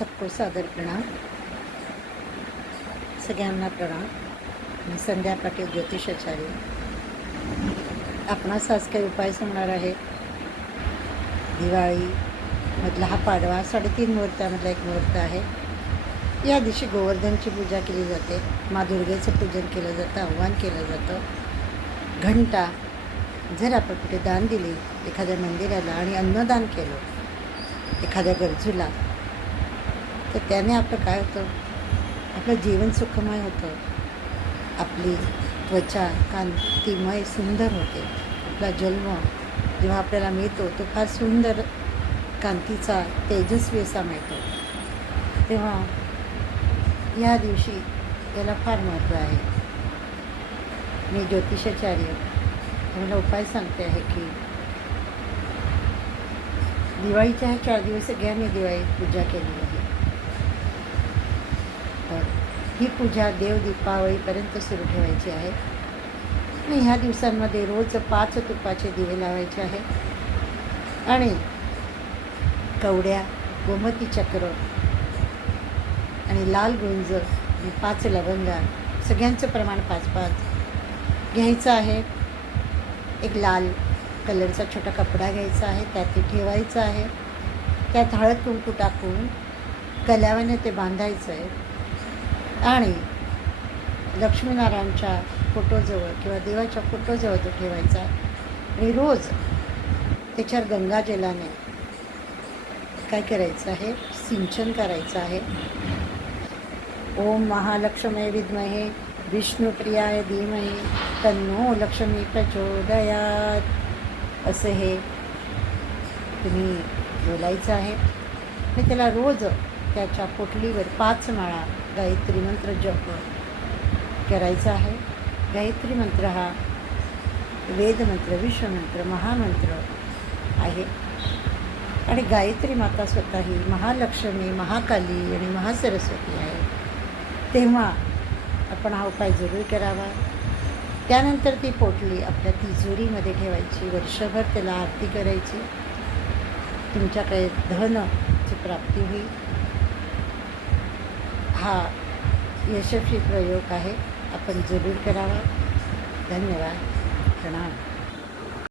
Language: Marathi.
सबको सादर प्रणाम. सगळ्यांना प्रणाम. मी संध्या पाटील ज्योतिषाचार्य. आपणास आज काही उपाय सांगणार आहे. दिवाळीमधला हा पाडवा 3.5 मुहूर्तामधला एक मुहूर्त आहे. या दिवशी गोवर्धनची पूजा केली जाते. माँ दुर्गेचं पूजन केलं जातं, आव्हान केलं जातं. घंटा जर आपण कुठे दान दिली एखाद्या मंदिराला आणि अन्नदान केलं एखाद्या गरजूला, तर त्याने आपलं काय होतं, आपलं जीवन सुखमय होतं. आपली त्वचा कांतिमय सुंदर होते. आपला जन्म जेव्हा आपल्याला मिळतो तो फार सुंदर कांतीचा तेजस्वी असा मिळतो. तेव्हा या दिवशी याला फार महत्त्व आहे. मी ज्योतिषाचार्य मला उपाय सांगते आहे की दिवाळीच्या ह्या 4 दिवस सगळ्यांनी दिवाळी पूजा केली आहे. तर ही पूजा देव दीपावळीपर्यंत सुरू ठेवायची आहे. आणि ह्या दिवसांमध्ये रोज 5 तुपाचे दिवे लावायचे आहे. आणि कवड्या, गोमती चक्र आणि लाल गुंज आणि 5 लवंगा, सगळ्यांचं प्रमाण 5-5 घ्यायचं आहे. एक लाल कलरचा छोटा कपडा घ्यायचा आहे, त्यात ते ठेवायचं आहे. त्यात हळद कुंकू टाकून कल्यावाने ते बांधायचं आहे. आणि लक्ष्मीनारायणच्या फोटोजवळ किंवा देवाच्या फोटोजवळ तो ठेवायचा आहे. आणि रोज त्याच्यावर गंगाजलाने काय करायचं आहे, सिंचन करायचं आहे. ओम महालक्ष्मी विद्महे विष्णुप्रियाय धीमहि तन्नो लक्ष्मी प्रचोदयात, असं हे तुम्ही बोलायचं आहे. आणि त्याला रोज त्याच्या पोटलीवर 5 माळा गायत्री मंत्र जप करायचा आहे. गायत्री मंत्र हा वेदमंत्र, विश्वमंत्र, महामंत्र आहे. आणि गायत्री माता स्वतः ही महालक्ष्मी, महाकाली आणि महासरस्वती आहे. तेव्हा आपण हा उपाय जरूर करावा. त्यानंतर ती पोटली आपल्या तिजोरीमध्ये ठेवायची. वर्षभर त्याला आरती करायची. तुमच्याकडे धनाची प्राप्ती होईल. हा यशस्वी प्रयोग आहे. आपण जरूर करावा. धन्यवाद. प्रणाम.